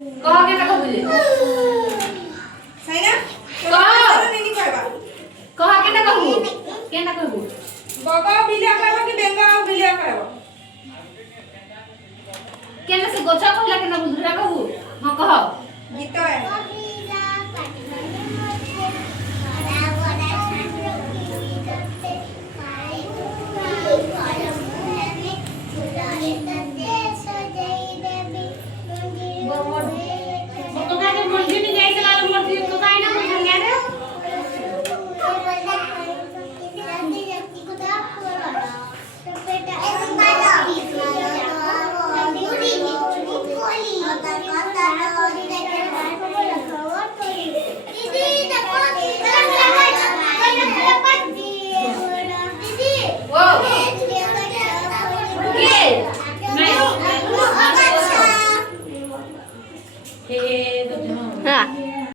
कह के ना कहबू सही ना कह नहीं कहबा कह के ना कहबू के ना कहबू गगा बिलिया कहबा कि बेंगा बिलिया कहबा के ना से गोछा कहला के ना बुझरा कहबू हां कह गीत है हे